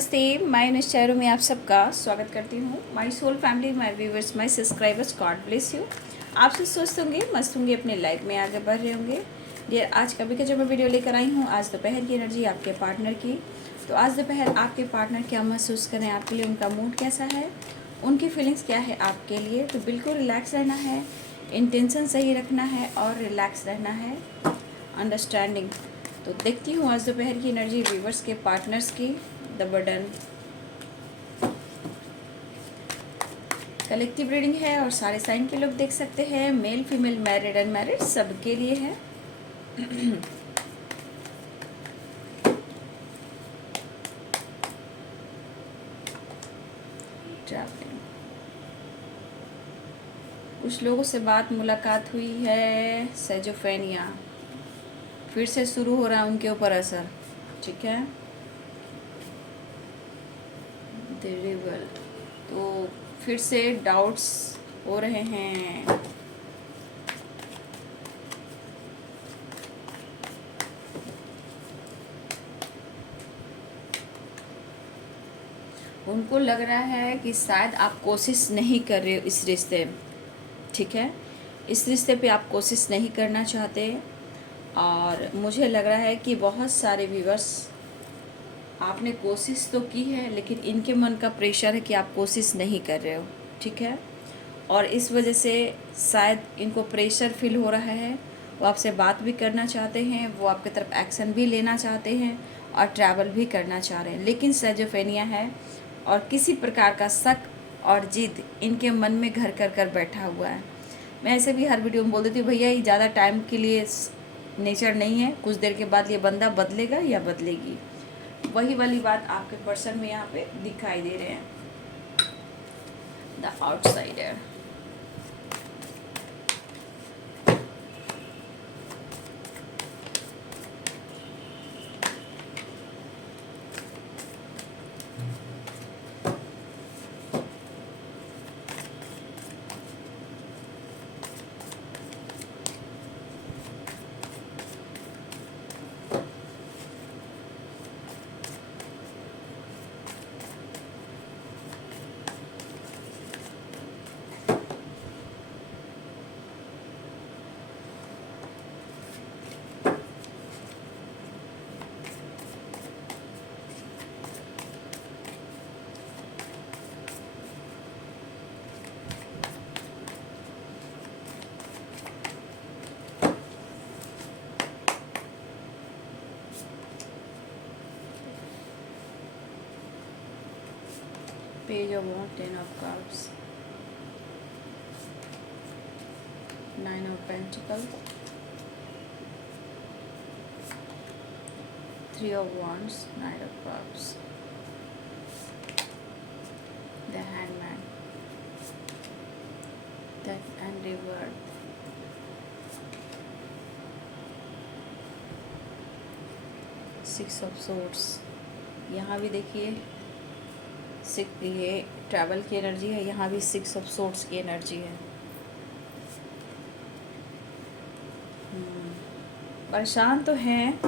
नमस्ते, मैं निश्चय में आप सबका स्वागत करती हूँ। My soul family, my viewers, my subscribers, God bless you. आप सब स्वस्थ होंगे, मस्त होंगे, अपने लाइफ में आगे बढ़ रहे होंगे। डियर, आज कभी का जब मैं वीडियो लेकर आई हूँ, आज दोपहर की एनर्जी आपके पार्टनर की। तो आज दोपहर आपके पार्टनर क्या महसूस करें आपके लिए, उनका मूड कैसा है, उनकी फीलिंग्स क्या है आपके लिए। तो बिल्कुल रिलैक्स रहना है, इंटेंशन सही रखना है और रिलैक्स रहना है, अंडरस्टैंडिंग। तो देखती हूँ आज दोपहर की एनर्जी व्यूवर्स के पार्टनर्स की। द बर्डन कलेक्टिव रीडिंग है और सारे साइन के लोग देख सकते हैं, मेल फीमेल मैरिड अनमैरिड सबके लिए है। ट्रैवलिंग, कुछ लोगों से बात मुलाकात हुई है। सेजोफेनिया फिर से शुरू हो रहा है उनके ऊपर असर, ठीक है। द रिवर, तो फिर से डाउट्स हो रहे हैं। उनको लग रहा है कि शायद आप कोशिश नहीं कर रहे हो इस रिश्ते में, ठीक है। इस रिश्ते पे आप कोशिश नहीं करना चाहते और मुझे लग रहा है कि बहुत सारे व्यूवर्स आपने कोशिश तो की है, लेकिन इनके मन का प्रेशर है कि आप कोशिश नहीं कर रहे हो, ठीक है। और इस वजह से शायद इनको प्रेशर फील हो रहा है। वो आपसे बात भी करना चाहते हैं, वो आपकी तरफ एक्शन भी लेना चाहते हैं और ट्रैवल भी करना चाह रहे हैं, लेकिन सेजोफेनिया है और किसी प्रकार का शक और जिद इनके मन में घर कर कर बैठा हुआ है। मैं ऐसे भी हर वीडियो में बोल देती हूँ, भैया ये ज़्यादा टाइम के लिए नेचर नहीं है, कुछ देर के बाद ये बंदा बदलेगा या बदलेगी। वही वाली बात आपके पर्सन में यहाँ पे दिखाई दे रहे हैं। The outsider, page of wand, 10 of cups, 9 of pentacle, 3 of wands, 9 of cups, the hangman, death and rebirth, 6 of swords। यहाँ भी देखिए ये ट्रैवल की एनर्जी है, यहाँ भी 6 of swords की एनर्जी है। परेशान तो हैं,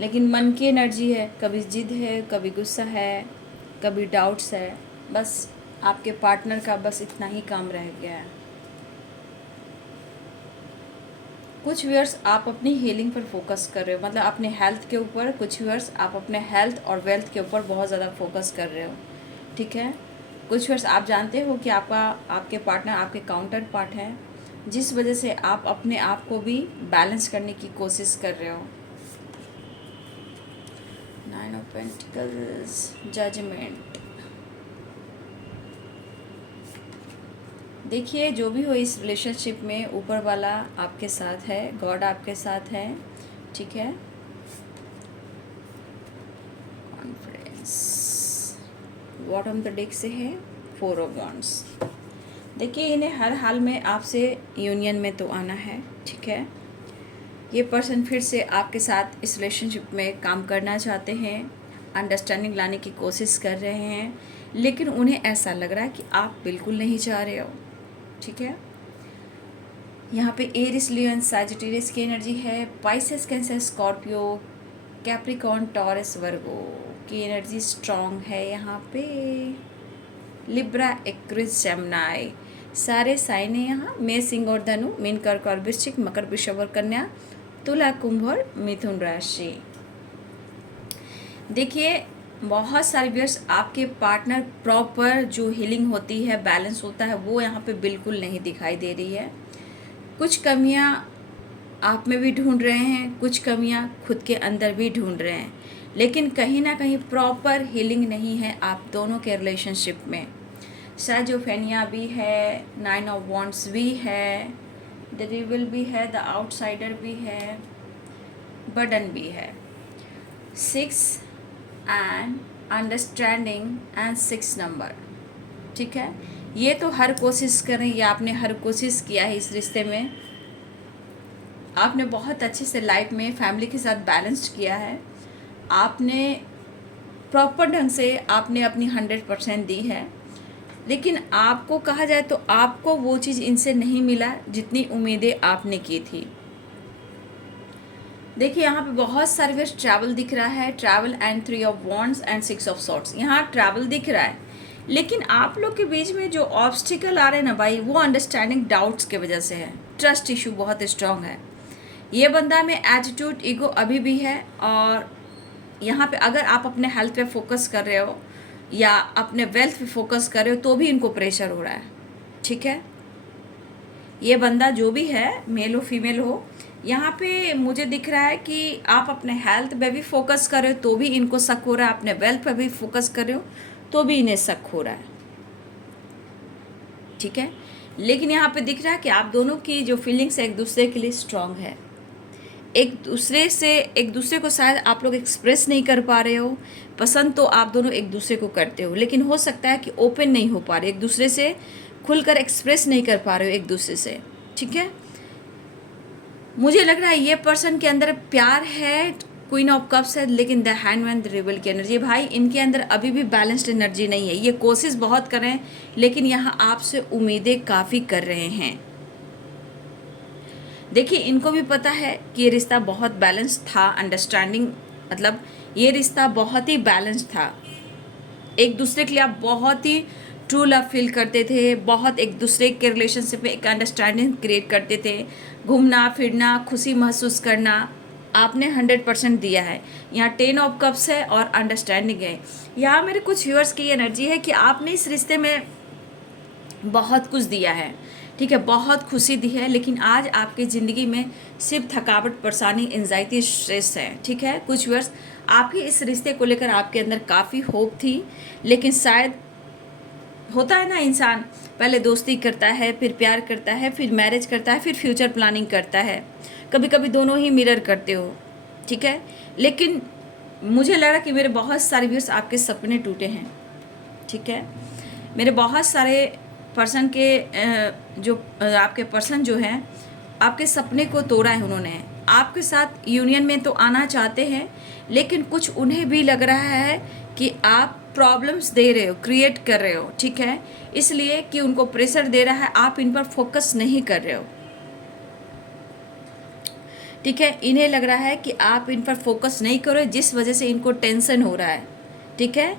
लेकिन मन की एनर्जी है, कभी जिद है, कभी गुस्सा है, कभी डाउट्स है। बस आपके पार्टनर का बस इतना ही काम रह गया है। कुछ व्यूअर्स आप अपनी हीलिंग पर फोकस कर रहे हो, मतलब अपने हेल्थ के ऊपर। कुछ व्यूअर्स आप अपने हेल्थ और वेल्थ के ऊपर बहुत ज़्यादा फोकस कर रहे हो, ठीक है। कुछ व्यूअर्स आप जानते हो कि आपके पार्टनर आपके काउंटर पार्ट हैं, जिस वजह से आप अपने आप को भी बैलेंस करने की कोशिश कर रहे हो। 9 of Pentacles, जजमेंट। देखिए, जो भी हो इस रिलेशनशिप में, ऊपर वाला आपके साथ है, गॉड आपके साथ है, ठीक है। कॉन्फिडेंस, बॉटम द डेक से है 4 of wands। देखिए, इन्हें हर हाल में आपसे यूनियन में तो आना है, ठीक है। ये पर्सन फिर से आपके साथ इस रिलेशनशिप में काम करना चाहते हैं, अंडरस्टैंडिंग लाने की कोशिश कर रहे हैं, लेकिन उन्हें ऐसा लग रहा है कि आप बिल्कुल नहीं चाह रहे हो, ठीक है। यहाँ पे एरिस, लियन, सैजिटेरियस की एनर्जी है, Pisces, Cancer, Scorpio, Capricorn, Taurus, Virgo. आपकी एनर्जी स्ट्रॉन्ग है यहाँ पे। लिब्रा, एक्वेरियस, जेमिनी, सारे साइन है यहाँ। मेष, सिंह और धनु, मीन, कर्क और वृश्चिक, मकर, वृषभ और कन्या, तुला, कुंभ और मिथुन राशि। देखिए बहुत सारे व्यूअर्स, आपके पार्टनर प्रॉपर जो हीलिंग होती है, बैलेंस होता है, वो यहाँ पे बिल्कुल नहीं दिखाई दे रही है। कुछ कमियाँ आप में भी ढूंढ रहे हैं, कुछ कमियाँ खुद के अंदर भी ढूंढ रहे हैं, लेकिन कहीं ना कहीं प्रॉपर हीलिंग नहीं है आप दोनों के रिलेशनशिप में। साइजोफेनिया भी है, 9 ऑफ वॉन्ड्स भी है, द रिविल भी है, द आउटसाइडर भी है, बर्डन भी है, 6 एंड अंडरस्टैंडिंग एंड 6 नंबर। ठीक है, ये तो हर कोशिश करें, या आपने हर कोशिश किया है इस रिश्ते में। आपने बहुत अच्छे से लाइफ में फैमिली के साथ बैलेंस्ड किया है, आपने प्रॉपर ढंग से आपने अपनी 100% दी है, लेकिन आपको कहा जाए तो आपको वो चीज़ इनसे नहीं मिला जितनी उम्मीदें आपने की थी। देखिए यहाँ पे बहुत सारे वेस्ट ट्रैवल दिख रहा है, travel and 3 of wands and 6 of swords. यहाँ ट्रैवल दिख रहा है, लेकिन आप लोग के बीच में जो ऑब्स्टिकल आ रहे हैं ना भाई, वो अंडरस्टैंडिंग डाउट्स की वजह से है। ट्रस्ट इशू बहुत स्ट्रांग है। ये बंदा में एटीट्यूड, ईगो अभी भी है। और यहाँ पे अगर आप अपने हेल्थ पे फोकस कर रहे हो या अपने वेल्थ पे फोकस कर रहे हो तो भी इनको प्रेशर हो रहा है। ठीक है, ये बंदा जो भी है, मेल हो फीमेल हो, यहाँ पे मुझे दिख रहा है कि आप अपने हेल्थ पे भी फोकस कर रहे हो तो भी इनको शक हो रहा है, अपने वेल्थ पे भी फोकस कर रहे हो तो भी इन्हें शक हो रहा है। ठीक है, लेकिन यहाँ पे दिख रहा है कि आप दोनों की जो फीलिंग्स है एक दूसरे के लिए स्ट्रांग है। एक दूसरे को शायद आप लोग एक्सप्रेस नहीं कर पा रहे हो। पसंद तो आप दोनों एक दूसरे को करते हो, लेकिन हो सकता है कि ओपन नहीं हो पा रहे, एक दूसरे से खुलकर एक्सप्रेस नहीं कर पा रहे हो एक दूसरे से। ठीक है, मुझे लग रहा है ये पर्सन के अंदर प्यार है, क्वीन ऑफ कप्स है, लेकिन द हैंडमैन, द रिबल की एनर्जी भाई इनके अंदर अभी भी बैलेंस्ड एनर्जी नहीं है। ये कोशिश बहुत कर रहे हैं, लेकिन यहाँ आपसे उम्मीदें काफ़ी कर रहे हैं। देखिए इनको भी पता है कि ये रिश्ता बहुत बैलेंस था, अंडरस्टैंडिंग, मतलब ये रिश्ता बहुत ही बैलेंस था। एक दूसरे के लिए आप बहुत ही ट्रू लव फील करते थे, बहुत एक दूसरे के रिलेशनशिप में एक अंडरस्टैंडिंग क्रिएट करते थे। घूमना फिरना, खुशी महसूस करना, आपने 100% दिया है। यहाँ 10 ऑफ कप्स है और अंडरस्टैंडिंग है। यहाँ मेरे कुछ व्यूअर्स की एनर्जी है कि आपने इस रिश्ते में बहुत कुछ दिया है। ठीक है, बहुत खुशी दी है, लेकिन आज आपकी ज़िंदगी में सिर्फ थकावट, परेशानी, एंजाइटी, स्ट्रेस है। ठीक है, कुछ व्यूअर्स आपके इस रिश्ते को लेकर आपके अंदर काफ़ी होप थी, लेकिन शायद होता है ना, इंसान पहले दोस्ती करता है, फिर प्यार करता है, फिर मैरिज करता है, फिर फ्यूचर प्लानिंग करता है। कभी कभी दोनों ही मिरर करते हो। ठीक है, लेकिन मुझे लग रहा कि मेरे बहुत सारे व्यूअर्स आपके सपने टूटे हैं। ठीक है, मेरे बहुत सारे पर्सन के जो आपके पर्सन जो हैं, आपके सपने को तोड़ा है उन्होंने। आपके साथ यूनियन में तो आना चाहते हैं, लेकिन कुछ उन्हें भी लग रहा है कि आप प्रॉब्लम्स दे रहे हो, क्रिएट कर रहे हो। ठीक है, इसलिए कि उनको प्रेशर दे रहा है, आप इन पर फोकस नहीं कर रहे हो। ठीक है, इन्हें लग रहा है कि आप इन पर फोकस नहीं करो, जिस वजह से इनको टेंशन हो रहा है। ठीक है,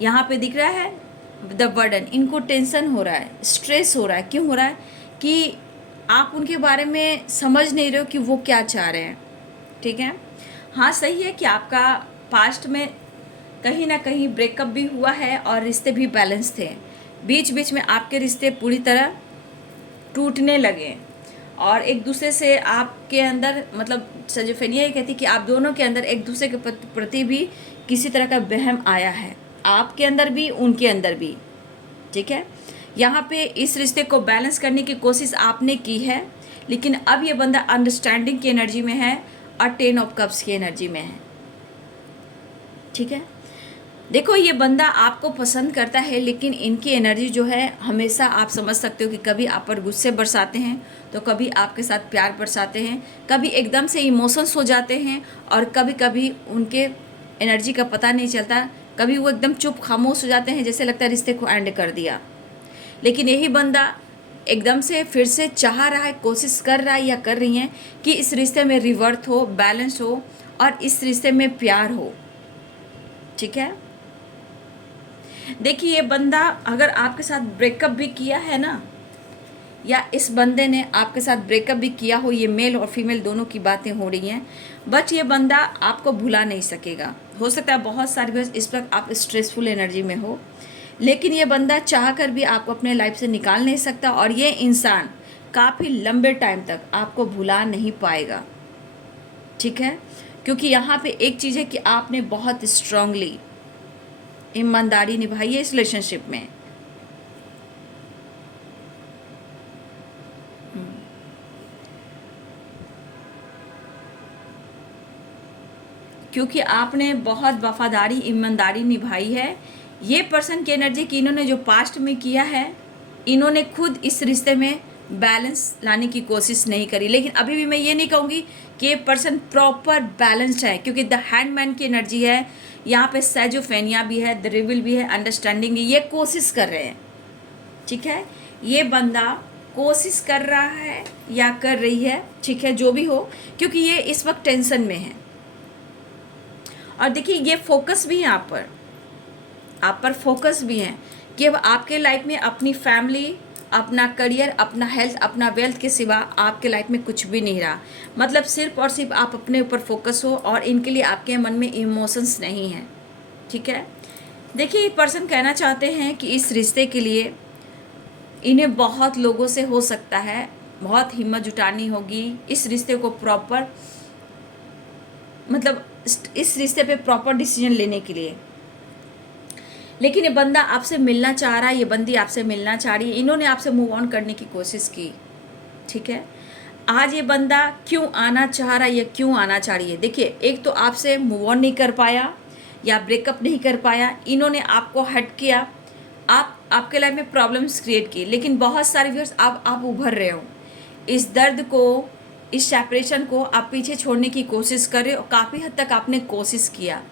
यहाँ पे दिख रहा है द बर्डन, इनको टेंशन हो रहा है, स्ट्रेस हो रहा है। क्यों हो रहा है? कि आप उनके बारे में समझ नहीं रहे हो कि वो क्या चाह रहे हैं। ठीक है, हाँ सही है कि आपका पास्ट में कहीं ना कहीं ब्रेकअप भी हुआ है और रिश्ते भी बैलेंस थे। बीच बीच में आपके रिश्ते पूरी तरह टूटने लगे और एक दूसरे से आपके अंदर, मतलब सजोफेनिया ये कहती कि आप दोनों के अंदर एक दूसरे के प्रति भी किसी तरह का वहम आया है, आपके अंदर भी उनके अंदर भी। ठीक है, यहाँ पे इस रिश्ते को बैलेंस करने की कोशिश आपने की है, लेकिन अब ये बंदा अंडरस्टैंडिंग की एनर्जी में है और 10 ऑफ कप्स की एनर्जी में है। ठीक है, देखो ये बंदा आपको पसंद करता है, लेकिन इनकी एनर्जी जो है हमेशा आप समझ सकते हो कि कभी आप पर गुस्से बरसाते हैं तो कभी आपके साथ प्यार बरसाते हैं, कभी एकदम से इमोशंस हो जाते हैं और कभी कभी उनके एनर्जी का पता नहीं चलता, कभी वो एकदम चुप खामोश हो जाते हैं, जैसे लगता है रिश्ते को एंड कर दिया। लेकिन यही बंदा एकदम से फिर से चाह रहा है, कोशिश कर रहा है या कर रही हैं कि इस रिश्ते में रिवर्थ हो, बैलेंस हो और इस रिश्ते में प्यार हो। ठीक है। देखिए ये बंदा अगर आपके साथ ब्रेकअप भी किया है ना, या इस बंदे ने आपके साथ ब्रेकअप भी किया हो, ये मेल और फीमेल दोनों की बातें हो रही हैं, बट ये बंदा आपको भुला नहीं सकेगा। हो सकता है बहुत सारी बार इस वक्त आप स्ट्रेसफुल एनर्जी में हो, लेकिन ये बंदा चाह कर भी आपको अपने लाइफ से निकाल नहीं सकता, और ये इंसान काफ़ी लंबे टाइम तक आपको भुला नहीं पाएगा। ठीक है, क्योंकि यहाँ पे एक चीज़ है कि आपने बहुत स्ट्रांगली ईमानदारी निभाई है इस रिलेशनशिप में। क्योंकि आपने बहुत वफादारी ईमानदारी निभाई है। ये पर्सन की एनर्जी कि इन्होंने जो पास्ट में किया है, इन्होंने खुद इस रिश्ते में बैलेंस लाने की कोशिश नहीं करी, लेकिन अभी भी मैं ये नहीं कहूँगी कि ये पर्सन प्रॉपर बैलेंस्ड है, क्योंकि द हैंडमैन की एनर्जी है यहाँ पे, सैजोफेनिया भी है, द रिविल भी है, अंडरस्टैंडिंग, ये कोशिश कर रहे हैं। ठीक है, ये बंदा कोशिश कर रहा है या कर रही है, ठीक है, जो भी हो, क्योंकि ये इस वक्त टेंशन में है। और देखिए ये फोकस भी है आप पर फोकस भी है कि अब आपके लाइफ में अपनी फैमिली, अपना करियर, अपना हेल्थ, अपना वेल्थ के सिवा आपके लाइफ में कुछ भी नहीं रहा। मतलब सिर्फ और सिर्फ आप अपने ऊपर फोकस हो, और इनके लिए आपके मन में इमोशंस नहीं है। ठीक है, देखिए ये पर्सन कहना चाहते हैं कि इस रिश्ते के लिए इन्हें बहुत लोगों से हो सकता है बहुत हिम्मत जुटानी होगी इस रिश्ते को प्रॉपर, मतलब इस रिश्ते पे प्रॉपर डिसीजन लेने के लिए। लेकिन ये बंदा आपसे मिलना चाह रहा है, ये बंदी आपसे मिलना चाह रही है, इन्होंने आपसे मूव ऑन करने की कोशिश की। ठीक है, आज ये बंदा क्यों आना चाह रहा है या क्यों आना चाह रही है, देखिए एक तो आपसे मूव ऑन नहीं कर पाया या ब्रेकअप नहीं कर पाया, इन्होंने आपको हट किया, आपके लाइफ में प्रॉब्लम्स क्रिएट की, लेकिन बहुत सारे व्यूअर्स आप उभर रहे हो, इस दर्द को, इस सेपरेशन को आप पीछे छोड़ने की कोशिश कर रहे हो, काफ़ी हद तक आपने कोशिश किया।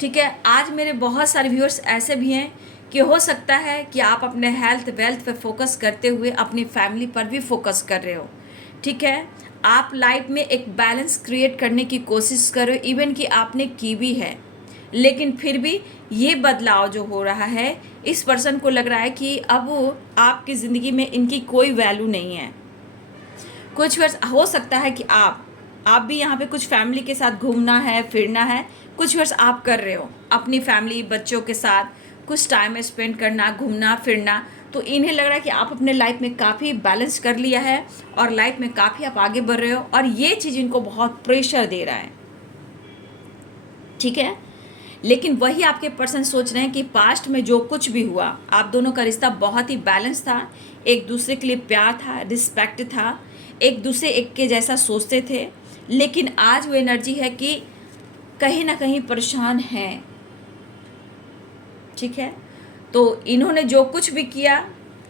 ठीक है, आज मेरे बहुत सारे व्यूअर्स ऐसे भी हैं कि हो सकता है कि आप अपने हेल्थ वेल्थ पे फोकस करते हुए अपनी फैमिली पर भी फोकस कर रहे हो। ठीक है, आप लाइफ में एक बैलेंस क्रिएट करने की कोशिश कर रहे हो, इवन कि आपने की भी है, लेकिन फिर भी ये बदलाव जो हो रहा है, इस पर्सन को लग रहा है कि अब आपकी ज़िंदगी में इनकी कोई वैल्यू नहीं है। कुछ वर्ष हो सकता है कि आप भी यहाँ पे कुछ फैमिली के साथ घूमना है, फिरना है, कुछ वर्ष आप कर रहे हो अपनी फैमिली बच्चों के साथ कुछ टाइम स्पेंड करना, घूमना फिरना, तो इन्हें लग रहा है कि आप अपने लाइफ में काफ़ी बैलेंस कर लिया है और लाइफ में काफ़ी आप आगे बढ़ रहे हो, और ये चीज़ इनको बहुत प्रेशर दे रहा है। ठीक है, लेकिन वही आपके पर्सन सोच रहे हैं कि पास्ट में जो कुछ भी हुआ, आप दोनों का रिश्ता बहुत ही बैलेंस था, एक दूसरे के लिए प्यार था, रिस्पेक्ट था, एक दूसरे एक के जैसा सोचते थे, लेकिन आज वो एनर्जी है कि कहीं ना कहीं परेशान हैं। ठीक है, तो इन्होंने जो कुछ भी किया,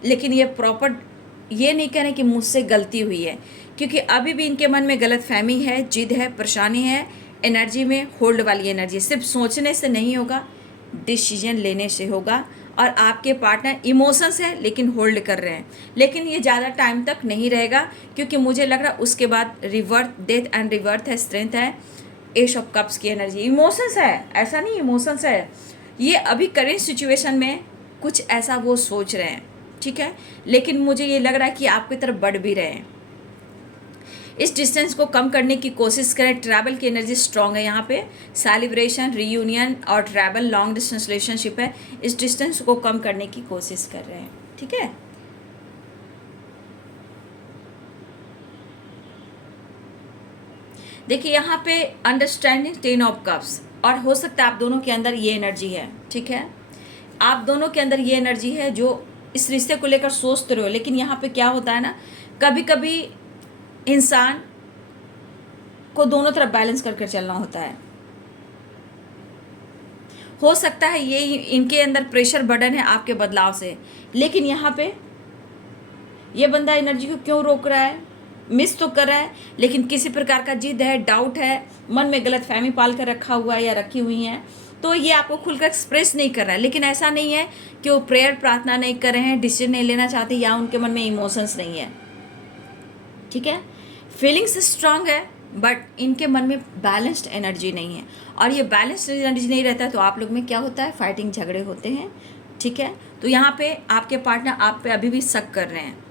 लेकिन ये प्रॉपर ये नहीं कह रहे कि मुझसे गलती हुई है, क्योंकि अभी भी इनके मन में गलत फहमी है, जिद है, परेशानी है, एनर्जी में होल्ड वाली एनर्जी। सिर्फ सोचने से नहीं होगा, डिसीजन लेने से होगा। और आपके पार्टनर इमोशंस है लेकिन होल्ड कर रहे हैं, लेकिन ये ज़्यादा टाइम तक नहीं रहेगा, क्योंकि मुझे लग रहा है उसके बाद रिवर्थ, डेथ एंड रिवर्थ है, स्ट्रेंथ है, एश ऑफ कप्स की एनर्जी, इमोशंस है, ऐसा नहीं इमोशंस है, ये अभी करेंट सिचुएशन में कुछ ऐसा वो सोच रहे हैं। ठीक है, लेकिन मुझे ये लग रहा है कि आपकी तरफ बढ़ भी रहे हैं। इस डिस्टेंस को कम करने की कोशिश करें, ट्रैवल की एनर्जी स्ट्रांग है यहाँ पे, सेलिब्रेशन, रीयूनियन और ट्रैवल, लॉन्ग डिस्टेंस रिलेशनशिप है, इस डिस्टेंस को कम करने की कोशिश कर रहे हैं। ठीक है, देखिए यहाँ पे अंडरस्टैंडिंग, 10 ऑफ कप्स, और हो सकता है आप दोनों के अंदर ये एनर्जी है। ठीक है, आप दोनों के अंदर ये एनर्जी है जो इस रिश्ते को लेकर सोचते रहो, लेकिन यहाँ पे क्या होता है ना, कभी कभी इंसान को दोनों तरफ बैलेंस करके चलना होता है। हो सकता है ये इनके अंदर प्रेशर बर्डन है आपके बदलाव से, लेकिन यहाँ पे ये बंदा एनर्जी को क्यों रोक रहा है, मिस तो कर रहा है, लेकिन किसी प्रकार का जिद है, डाउट है, मन में गलत फहमी पाल कर रखा हुआ है या रखी हुई हैं, तो ये आपको खुलकर एक्सप्रेस नहीं कर रहा है। लेकिन ऐसा नहीं है कि वो प्रेयर प्रार्थना नहीं कर रहे हैं, डिसीजन नहीं लेना चाहते, या उनके मन में इमोशंस नहीं है। ठीक है, फीलिंग्स स्ट्रांग है, बट इनके मन में बैलेंस्ड एनर्जी नहीं है, और ये बैलेंस्ड एनर्जी नहीं रहता है तो आप लोग में क्या होता है, फाइटिंग, झगड़े होते हैं। ठीक है, तो यहाँ पे आपके पार्टनर आप पे अभी भी शक कर रहे हैं।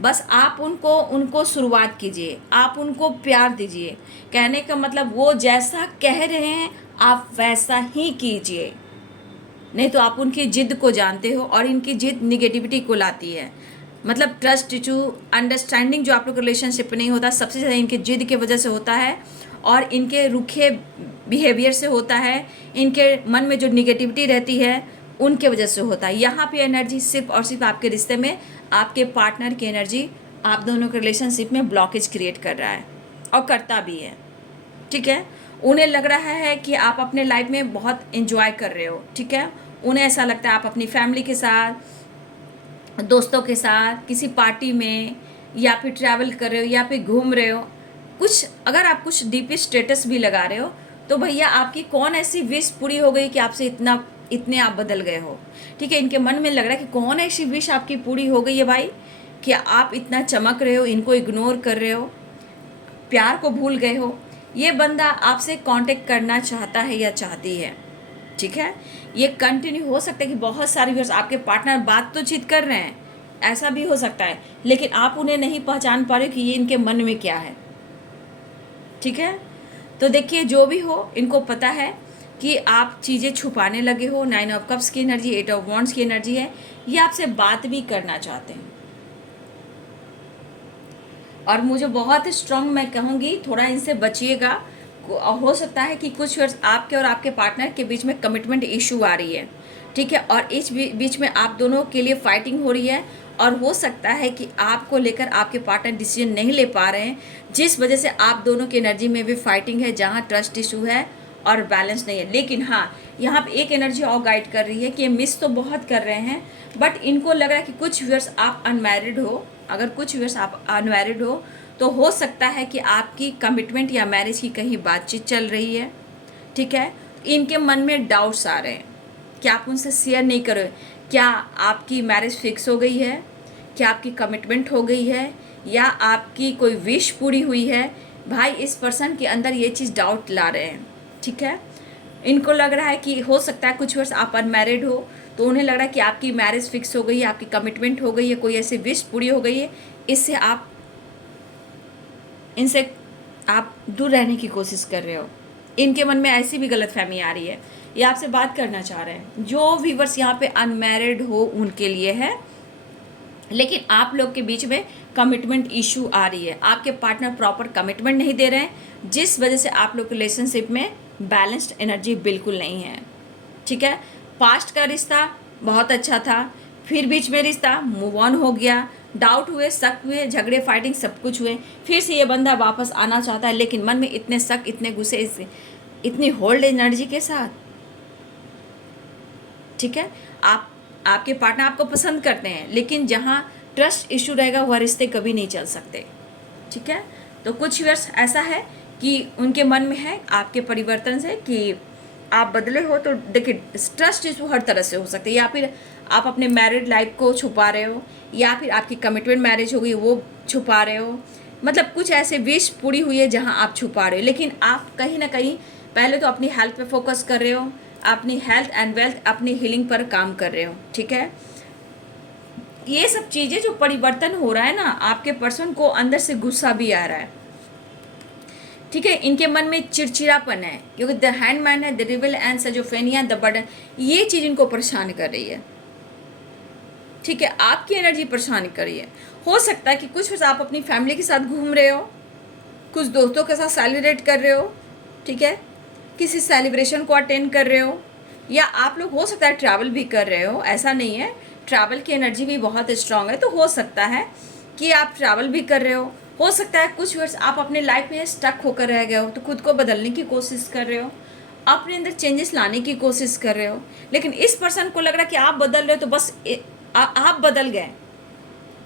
बस आप उनको शुरुआत कीजिए, आप उनको प्यार दीजिए। कहने का मतलब वो जैसा कह रहे हैं आप वैसा ही कीजिए, नहीं तो आप उनकी जिद को जानते हो, और इनकी जिद निगेटिविटी को लाती है। मतलब ट्रस्ट इशू, अंडरस्टैंडिंग जो आप लोग रिलेशनशिप में नहीं होता, सबसे ज़्यादा इनकी जिद की वजह से होता है, और इनके रूखे बिहेवियर से होता है, इनके मन में जो निगेटिविटी रहती है उनके वजह से होता है। यहाँ पे एनर्जी सिर्फ और सिर्फ आपके रिश्ते में आपके पार्टनर की एनर्जी आप दोनों के रिलेशनशिप में ब्लॉकेज क्रिएट कर रहा है, और करता भी है। ठीक है, उन्हें लग रहा है कि आप अपने लाइफ में बहुत एंजॉय कर रहे हो। ठीक है, उन्हें ऐसा लगता है आप अपनी फैमिली के साथ, दोस्तों के साथ, किसी पार्टी में, या फिर ट्रैवल कर रहे हो, या फिर घूम रहे हो कुछ। अगर आप कुछ डीपी स्टेटस भी लगा रहे हो तो भैया आपकी कौन ऐसी विश पूरी हो गई कि आपसे इतने आप बदल गए हो। ठीक है, इनके मन में लग रहा है कि कौन ऐसी विश आपकी पूरी हो गई है भाई कि आप इतना चमक रहे हो, इनको इग्नोर कर रहे हो, प्यार को भूल गए हो। ये बंदा आपसे कांटेक्ट करना चाहता है या चाहती है। ठीक है, ये कंटिन्यू हो सकता है कि बहुत सारी व्यूअर्स आपके पार्टनर बात तो चित कर रहे हैं, ऐसा भी हो सकता है, लेकिन आप उन्हें नहीं पहचान पा रहे हो कि ये इनके मन में क्या है। ठीक है, तो देखिए जो भी हो, इनको पता है कि आप चीज़ें छुपाने लगे हो। 9 ऑफ कप्स की एनर्जी, 8 ऑफ वॉन्ड्स की एनर्जी है। ये आपसे बात भी करना चाहते हैं, और मुझे बहुत स्ट्रांग मैं कहूँगी थोड़ा इनसे बचिएगा। हो सकता है कि कुछ वर्ष आपके और आपके पार्टनर के बीच में कमिटमेंट इशू आ रही है। ठीक है, और इस बीच में आप दोनों के लिए फाइटिंग हो रही है, और हो सकता है कि आपको लेकर आपके पार्टनर डिसीजन नहीं ले पा रहे हैं, जिस वजह से आप दोनों की एनर्जी में भी फाइटिंग है, जहाँ ट्रस्ट इशू है और बैलेंस नहीं है। लेकिन हाँ, यहाँ पे एक एनर्जी और गाइड कर रही है कि मिस तो बहुत कर रहे हैं, बट इनको लग रहा है कि कुछ व्यूअर्स आप अनमैरिड हो। अगर कुछ व्यूअर्स आप अनमैरिड तो हो सकता है कि आपकी कमिटमेंट या मैरिज की कहीं बातचीत चल रही है। ठीक है, इनके मन में डाउट्स आ रहे हैं कि आप उनसे शेयर नहीं करो, क्या आपकी मैरिज फिक्स हो गई है, क्या आपकी कमिटमेंट हो गई है, या आपकी कोई विश पूरी हुई है। भाई इस पर्सन के अंदर ये चीज़ डाउट ला रहे हैं। ठीक है, इनको लग रहा है कि हो सकता है कुछ वर्ष आप अनमैरिड हो, तो उन्हें लग रहा है कि आपकी मैरिज फिक्स हो गई है, आपकी कमिटमेंट हो गई है, कोई ऐसी विश पूरी हो गई है, इससे इनसे आप दूर रहने की कोशिश कर रहे हो। इनके मन में ऐसी भी गलतफहमी आ रही है, ये आपसे बात करना चाह रहे हैं। जो व्यूअर्स यहाँ पे अनमैरिड हो उनके लिए है, लेकिन आप लोग के बीच में कमिटमेंट इशू आ रही है। आपके पार्टनर प्रॉपर कमिटमेंट नहीं दे रहे हैं, जिस वजह से आप लोग रिलेशनशिप में बैलेंस्ड एनर्जी बिल्कुल नहीं है। ठीक है, पास्ट का रिश्ता बहुत अच्छा था, फिर बीच में रिश्ता मूव ऑन हो गया, डाउट हुए, शक हुए, झगड़े, फाइटिंग सब कुछ हुए, फिर से ये बंदा वापस आना चाहता है, लेकिन मन में इतने शक, इतने गुस्से, इतनी होल्ड एनर्जी के साथ। ठीक है, आपके पार्टनर आपको पसंद करते हैं, लेकिन जहाँ ट्रस्ट इशू रहेगा वह रिश्ते कभी नहीं चल सकते। ठीक है, तो कुछ व्यूअर्स ऐसा है कि उनके मन में है आपके परिवर्तन से कि आप बदले हो। तो देखिए ट्रस्ट इशू हर तरह से हो सकते हैं, या फिर आप अपने मैरिड लाइफ को छुपा रहे हो, या फिर आपकी कमिटमेंट मैरिज हो गई वो छुपा रहे हो। मतलब कुछ ऐसे विश पूरी हुई है जहां आप छुपा रहे हो, लेकिन आप कहीं ना कहीं पहले तो अपनी हेल्थ पे फोकस कर रहे हो, अपनी हेल्थ एंड वेल्थ, अपनी हीलिंग पर काम कर रहे हो। ठीक है, ये सब चीज़ें जो परिवर्तन हो रहा है ना, आपके पर्सन को अंदर से गुस्सा भी आ रहा है। ठीक है, इनके मन में चिड़चिड़ापन है, क्योंकि द हैंडमैन है, the devil and schizophrenia, the burden, ये चीज़ इनको परेशान कर रही है। ठीक है, आपकी एनर्जी परेशान कर रही है। हो सकता है कि कुछ वक्त आप अपनी फैमिली के साथ घूम रहे हो, कुछ दोस्तों के साथ सेलिब्रेट कर रहे हो। ठीक है, किसी सेलिब्रेशन को अटेंड कर रहे हो, या आप लोग हो सकता है ट्रैवल भी कर रहे हो। ऐसा नहीं है, ट्रैवल की एनर्जी भी बहुत स्ट्रांग है, तो हो सकता है कि आप ट्रैवल भी कर रहे हो सकता है कुछ वर्ष आप अपने लाइफ में स्टक होकर रह गए हो, तो खुद को बदलने की कोशिश कर रहे हो, अपने अंदर चेंजेस लाने की कोशिश कर रहे हो। लेकिन इस पर्सन को लग रहा है कि आप बदल रहे हो, तो बस आप बदल गए,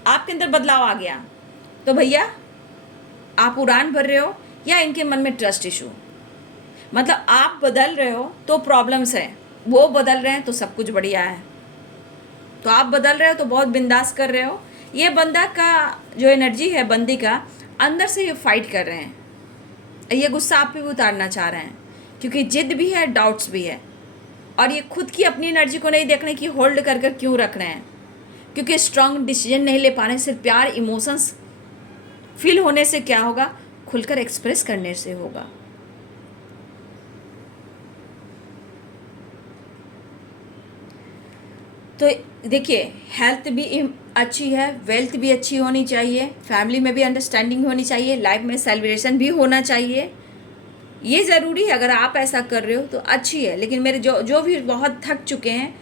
आपके अंदर बदलाव आ गया, तो भैया आप उड़ान भर रहे हो, या इनके मन में ट्रस्ट इशू। मतलब आप बदल रहे हो तो प्रॉब्लम्स है, वो बदल रहे हैं तो सब कुछ बढ़िया है। तो आप बदल रहे हो तो बहुत बिंदास कर रहे हो। ये बंदा का जो एनर्जी है, बंदी का, अंदर से ये फाइट कर रहे हैं ये गुस्सा आप पे भी उतारना चाह रहे हैं, क्योंकि जिद भी है, डाउट्स भी है, और ये खुद की अपनी एनर्जी को नहीं देखने की होल्ड कर कर क्यों रख रहे हैं, क्योंकि स्ट्रांग डिसीजन नहीं ले पा रहे हैं। सिर्फ प्यार, इमोशंस फील होने से क्या होगा, खुलकर एक्सप्रेस करने से होगा। तो देखिए, हेल्थ भी अच्छी है, वेल्थ भी अच्छी होनी चाहिए, फैमिली में भी अंडरस्टैंडिंग होनी चाहिए, लाइफ में सेलिब्रेशन भी होना चाहिए। ये ज़रूरी है, अगर आप ऐसा कर रहे हो तो अच्छी है। लेकिन मेरे जो भी बहुत थक चुके हैं,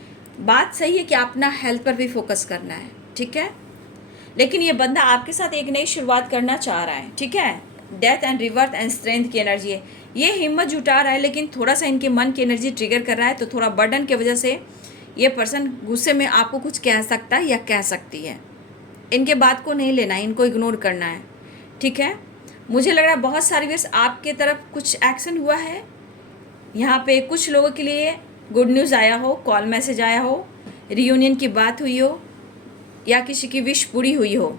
बात सही है कि अपना हेल्थ पर भी फोकस करना है, ठीक है। लेकिन ये बंदा आपके साथ एक नई शुरुआत करना चाह रहा है, ठीक है। डेथ एंड रिवर्थ एंड स्ट्रेंथ की एनर्जी है, ये हिम्मत जुटा रहा है, लेकिन थोड़ा सा इनके मन की एनर्जी ट्रिगर कर रहा है। तो थोड़ा बर्डन की वजह से ये पर्सन गुस्से में आपको कुछ कह सकता है या कह सकती है। इनके बात को नहीं लेना है, इनको इग्नोर करना है, ठीक है। मुझे लग रहा है बहुत सारी वेस आपके तरफ कुछ एक्शन हुआ है। यहाँ पे कुछ लोगों के लिए गुड न्यूज़ आया हो, कॉल मैसेज आया हो, रियूनियन की बात हुई हो, या किसी की विश पूरी हुई हो,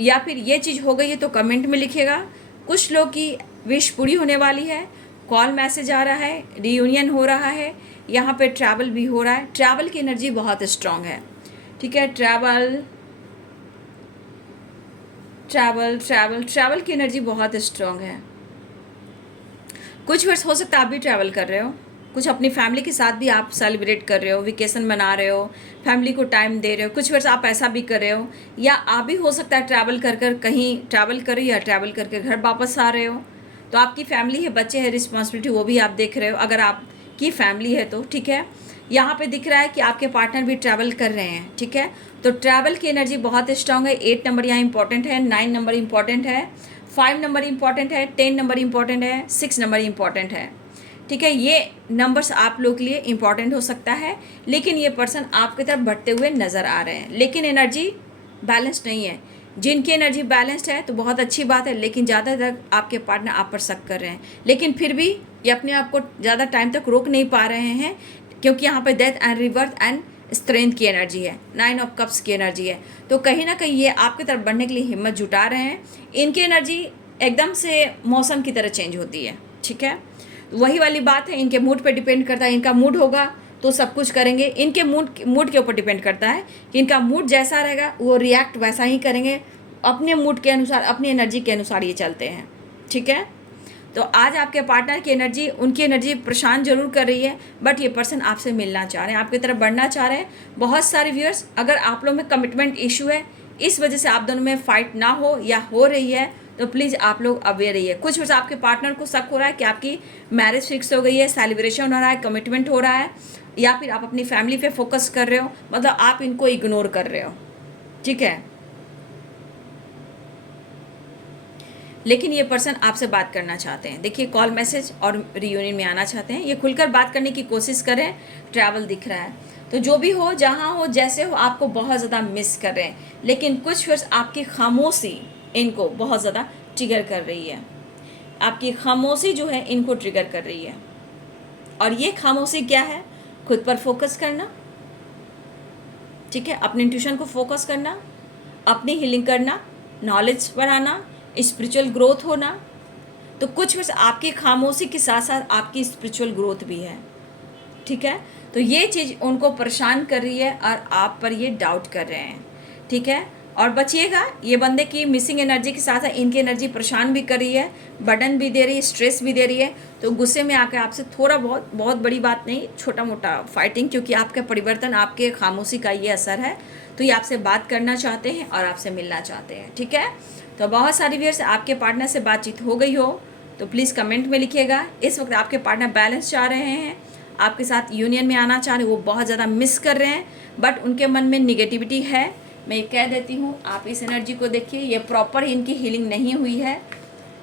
या फिर ये चीज़ हो गई है तो कमेंट में लिखिएगा। कुछ लोग की विश पूरी होने वाली है, कॉल मैसेज आ रहा है, रियूनियन हो रहा है, यहाँ पे ट्रैवल भी हो रहा है। ट्रैवल की एनर्जी बहुत स्ट्रांग है, ठीक है। ट्रैवल ट्रैवल ट्रैवल ट्रैवल की एनर्जी बहुत स्ट्रांग है। कुछ वर्ष हो सकता है आप भी ट्रैवल कर रहे हो, कुछ अपनी फैमिली के साथ भी आप सेलिब्रेट कर रहे हो, वेकेशन मना रहे हो, फैमिली को टाइम दे रहे हो। कुछ वर्ष आप ऐसा भी कर रहे हो, या आप भी हो सकता है ट्रैवल कर कर कहीं ट्रैवल कर रही हो, या ट्रैवल करके घर वापस आ रहे हो। तो आपकी फैमिली है, बच्चे हैं, रिस्पॉन्सिबिलिटी वो भी आप देख रहे हो, अगर आपकी फैमिली है तो, ठीक है। यहाँ पे दिख रहा है कि आपके पार्टनर भी ट्रैवल कर रहे हैं, ठीक है। तो ट्रैवल की एनर्जी बहुत स्ट्रांग है। 8 नंबर यहाँ इंपॉर्टेंट है, 9 नंबर इंपॉर्टेंट है, 5 नंबर इंपॉर्टेंट है, 10 नंबर इंपॉर्टेंट है, 6 नंबर इंपॉर्टेंट है, ठीक है। ये नंबर्स आप लोग के लिए इंपॉर्टेंट हो सकता है, लेकिन ये पर्सन आपकी तरफ बढ़ते हुए नज़र आ रहे हैं, लेकिन एनर्जी बैलेंस नहीं है। जिनकी एनर्जी बैलेंस्ड है तो बहुत अच्छी बात है, लेकिन ज़्यादातर आपके पार्टनर आप पर शक कर रहे हैं, लेकिन फिर भी ये अपने आप को ज़्यादा टाइम तक रोक नहीं पा रहे हैं, क्योंकि यहाँ पे डेथ एंड रिवर्थ एंड स्ट्रेंथ की एनर्जी है, 9 ऑफ कप्स की एनर्जी है। तो कहीं ना कहीं ये आपकी तरफ बढ़ने के लिए हिम्मत जुटा रहे हैं। इनकी एनर्जी एकदम से मौसम की तरह चेंज होती है, ठीक है। वही वाली बात है, इनके मूड पे डिपेंड करता है। इनका मूड होगा तो सब कुछ करेंगे। इनके मूड के ऊपर डिपेंड करता है कि इनका मूड जैसा रहेगा वो रिएक्ट वैसा ही करेंगे, अपने मूड के अनुसार, अपनी एनर्जी के अनुसार ये चलते हैं, ठीक है। तो आज आपके पार्टनर की एनर्जी, उनकी एनर्जी परेशान जरूर कर रही है, बट ये पर्सन आपसे मिलना चाह रहे हैं, आपकी तरफ बढ़ना चाह रहे हैं। बहुत सारे व्यूअर्स, अगर आप लोग में कमिटमेंट इशू है, इस वजह से आप दोनों में फाइट ना हो या हो रही है, तो प्लीज़ आप लोग अवेयर रहिए। कुछ वजह आपके पार्टनर को शक हो रहा है कि आपकी मैरिज फिक्स हो गई है, सेलिब्रेशन हो रहा है, कमिटमेंट हो रहा है, या फिर आप अपनी फैमिली पे फोकस कर रहे हो, मतलब आप इनको इग्नोर कर रहे हो, ठीक है। लेकिन ये पर्सन आपसे बात करना चाहते हैं। देखिए, कॉल मैसेज और रियूनियन में आना चाहते हैं। ये खुलकर बात करने की कोशिश करें, ट्रैवल दिख रहा है। तो जो भी हो, जहाँ हो, जैसे हो, आपको बहुत ज़्यादा मिस कर रहे हैं, लेकिन कुछ वर्ष आपकी खामोशी इनको बहुत ज़्यादा ट्रिगर कर रही है। आपकी खामोशी जो है इनको ट्रिगर कर रही है, और ये खामोशी क्या है? खुद पर फोकस करना, ठीक है, अपने इंट्यूशन को फोकस करना, अपनी हीलिंग करना, नॉलेज बढ़ाना, स्पिरिचुअल ग्रोथ होना। तो कुछ वर्ष आपकी खामोशी के साथ साथ आपकी स्पिरिचुअल ग्रोथ भी है, ठीक है। तो ये चीज़ उनको परेशान कर रही है और आप पर ये डाउट कर रहे हैं, ठीक है। और बचिएगा, ये बंदे की मिसिंग एनर्जी के साथ इनकी एनर्जी परेशान भी कर रही है, बर्डन भी दे रही है, स्ट्रेस भी दे रही है। तो गुस्से में आकर आपसे थोड़ा बहुत बड़ी बात नहीं, छोटा मोटा फाइटिंग, क्योंकि आपका परिवर्तन, आपके खामोशी का ये असर है। तो ये आपसे बात करना चाहते हैं और आपसे मिलना चाहते हैं, ठीक है। तो बहुत सारी व्यूअर्स, आपके पार्टनर से बातचीत हो गई हो तो प्लीज़ कमेंट में लिखिएगा। इस वक्त आपके पार्टनर बैलेंस चाह रहे हैं, आपके साथ यूनियन में आना चाह रहे हैं, वो बहुत ज़्यादा मिस कर रहे हैं, बट उनके मन में निगेटिविटी है। मैं ये कह देती हूँ, आप इस एनर्जी को देखिए, ये प्रॉपर इनकी हीलिंग नहीं हुई है,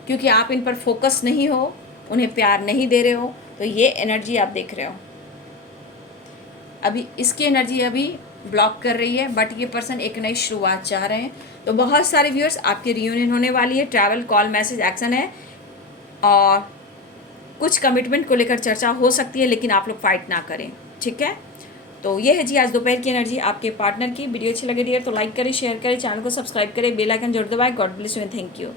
क्योंकि आप इन पर फोकस नहीं हो, उन्हें प्यार नहीं दे रहे हो। तो ये एनर्जी आप देख रहे हो, अभी इसकी एनर्जी अभी ब्लॉक कर रही है, बट ये पर्सन एक नई शुरुआत चाह रहे हैं। तो बहुत सारे व्यूअर्स, आपकी रियूनियन होने वाली है, ट्रैवल, कॉल, मैसेज, एक्शन है, और कुछ कमिटमेंट को लेकर चर्चा हो सकती है, लेकिन आप लोग फाइट ना करें, ठीक है। तो ये है जी आज दोपहर की एनर्जी आपके पार्टनर की। वीडियो अच्छी लगे डियर तो लाइक करें, शेयर करें, चैनल को सब्सक्राइब करें, बेल आइकन जरूर दबाएं। God bless you and thank you.